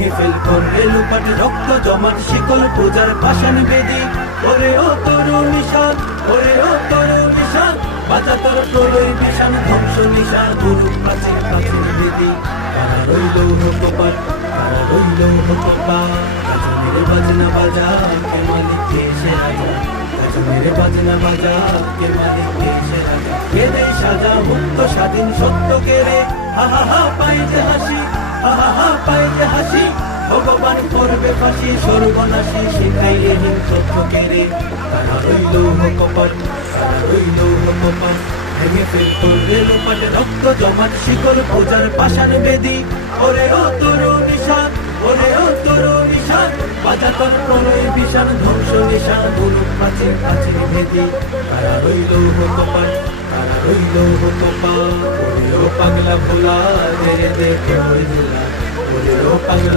করবে লুপাট রক্ত জমাট শিকল পূজার পাষাণ বেদি। ওরে ও তরু নিশান, ওরে ও তরু নিশান, বাজা তোর প্রলয় বিশান ধ্বংস নিশান গুরু প্রাচীর প্রাচীর বেদি। তারা রইল হতপার, তারা রইল হতপার। মেরে বাজনা বাজা কে মালিক দেশে রাজা, মেরে বাজনা বাজা কে মালিক দেশে রাজা। কেদে সাজা মুক্ত স্বাধীন সত্য কেড়ে, হা হা হা পাই যে হাসি, হা হা হা পাই যে হাসি। ভগবান করবে ফাঁসি সর্বনাশী শিখাইলে হিংসত্ব কেড়ে। তারা রইল কপাট, তারা রইল কপাট। ভেঙে ফেল করবে লোপাট রক্ত জমাট শিকল পূজার পাষাণ বেদি। ওরে ও তরু নিশান, ওরে ও তরু নিশান, বাজা তোর প্রলয় বিশান ধ্বংস নিশান গুরু প্রাচীর প্রাচীর ভেদি। তারা রইল কপাট, তারা রইল কপাট। ওরে ও পাগলা ভোলা তেরে দেখে ওরে ওরে ও পাগলা।